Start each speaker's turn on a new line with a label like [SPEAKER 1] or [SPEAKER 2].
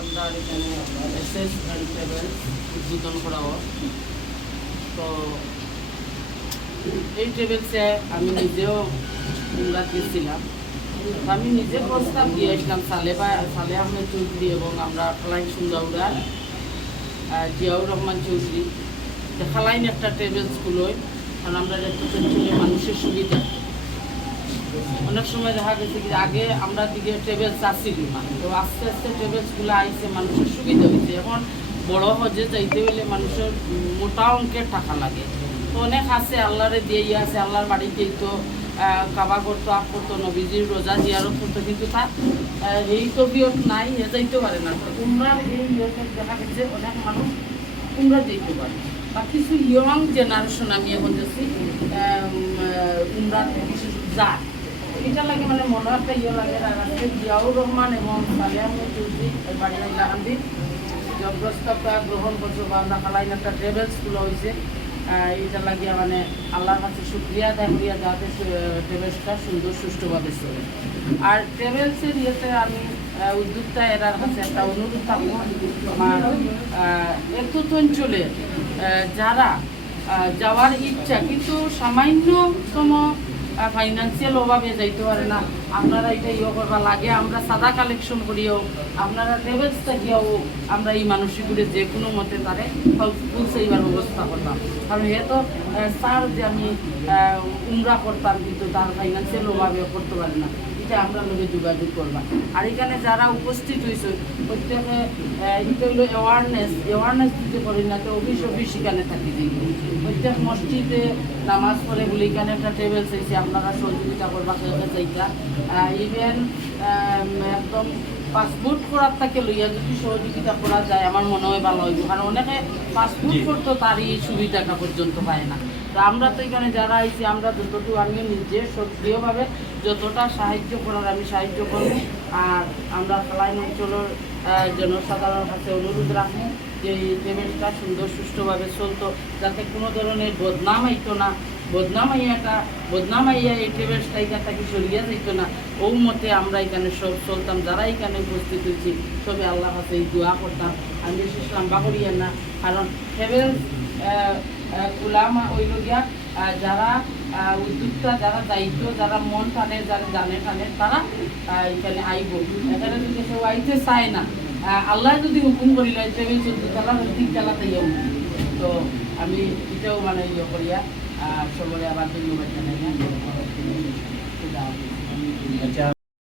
[SPEAKER 1] আমরা এখানে SS and উদ্বোধন করা হয় তো এই ট্রাভেলসে আমি নিজেও উমরাত গেছিলাম আমি নিজে প্রস্তাব দিয়ে আসলাম সালেবা সালে আহমেদ চৌধুরী এবং আমরা খালাইন সুন্দরুরা জিয়াউর রহমান চৌধুরী। খালাইন একটা ট্রাভেলস খুলোয় কারণ আমরা মানুষের সুবিধা। অনেক সময় দেখা গেছে কি আগে আমরা দিকে ট্রাভেলস আসছিল না তো আস্তে আস্তে ট্রাভেলসগুলো আইসে মানুষের সুবিধা হয়েছে এখন বড় হজে যাইতে হলে মানুষের মোটা অঙ্কের টাকা লাগে। তো অনেক আছে, আল্লাহরে দিয়েই আছে, আল্লাহর বাড়িতেই তো কাবা করতো, আপ করতো, নবীজির রোজা জিয়ারত করতো, কিন্তু তার এই তবিয়ত নাই হে যাইতে পারে না। তো উমরার এই ইয়েতে দেখা গেছে, অনেক মানুষ উমরা যেতে পারে। বা কিছু ইয়ং জেনারেশন আমি এখন দেখছি উমরা বিশেষ যায়। এটা লাগে মানে মনে একটা ইয়ে লাগে জিয়াউর রহমান এবং সালে আহমেদ চৌধুরী এই বাড়ি লাগান্দি যে গ্রহণ করছ বা আমরা খালাইন একটা ট্রেভেলস স্কুল হয়েছে এটা লাগিয়া মানে আল্লাহর কাছে শুক্রিয়া আদায় করিয়া যাতে ট্রেভেলসটা সুন্দর সুষ্ঠুভাবে চলে। আর ট্রেভেলসের ইয়েতে আমি উদ্যোক্তা এরার কাছে একটা অনুরোধ থাকব আমার এতত অঞ্চলে যারা যাওয়ার ইচ্ছা, কিন্তু সামান্যতম ফাইন্যান্সিয়াল অভাবে যাইতে পারে না। আপনারা এটা ইয়ে করবা লাগে, আমরা সাদা কালেকশন করিও, আপনারা ট্রেভেলস থাকিও, আমরা এই মানসিকগুলো যে কোনো মতে তারে পৌঁছাইবার ব্যবস্থা করতাম কারণ এ তো স্যার যে আমি উমরা করতাম, কিন্তু তার ফাইন্যান্সিয়াল অভাবে করতে পারে না। এটা আমরা লোকে যোগাযোগ করবা। আর এখানে যারা উপস্থিত হয়েছে প্রত্যেকে এটা হলো অ্যাওয়ারনেস অ্যাওয়ারনেস দিতে পারি না তো অফিস অফিস এখানে থাকি প্রত্যেক মসজিদে নামাজ পড়ে বলে এখানে একটা টেবিল চাইছে আপনারা সহযোগিতা করবা চাইতা। ইভেন একদম পাসপোর্ট করার থেকে লইয়া যদি সহযোগিতা করা যায় আমার মনে হয় ভালো হইব। কারণ অনেকে পাসপোর্ট করতে তারই সুবিধাটা পর্যন্ত পায় না। তো আমরা তো এখানে যারা আইছি, আমরা যতটুকু আমি নিজে সক্রিয়ভাবে যতটা সাহায্য করার আমি সাহায্য করব। আর আমরা খালাইন অঞ্চলের জনসাধারণের কাছে অনুরোধ রাখব যে এই পেমেন্টটা সুন্দর সুষ্ঠুভাবে চলতো, যাতে কোনো ধরনের বদনাম আইতো না, বদনাম আইয়াটা, বদনাম আইয়া এই পেমেন্টটা এখান থেকে সরিয়ে যাইতো না। ও মতে আমরা এখানে সব চলতাম, যারা এখানে উপস্থিত হয়েছি সবে আল্লাহ কাছে দোয়া করতাম। আমি বেশি লাম্বা করিয়া না, কারণ হেভেলস গুলামা হইল গিয়া যারা উদ্যোক্তা, যারা দায়িত্ব, যারা মন টানে, যারা জানে টানে, তারা এখানে আইব। এখানে যদি কেউ আইতে চায় না আল্লাহ যদি হুকুম করিল ট্রেভেল চোদ্দ তালা তিন তালা তাইও তো আমি এটাও মানে ইয়ে করিয়া সবরে আবার ধন্যবাদ জানাই
[SPEAKER 2] আচ্ছা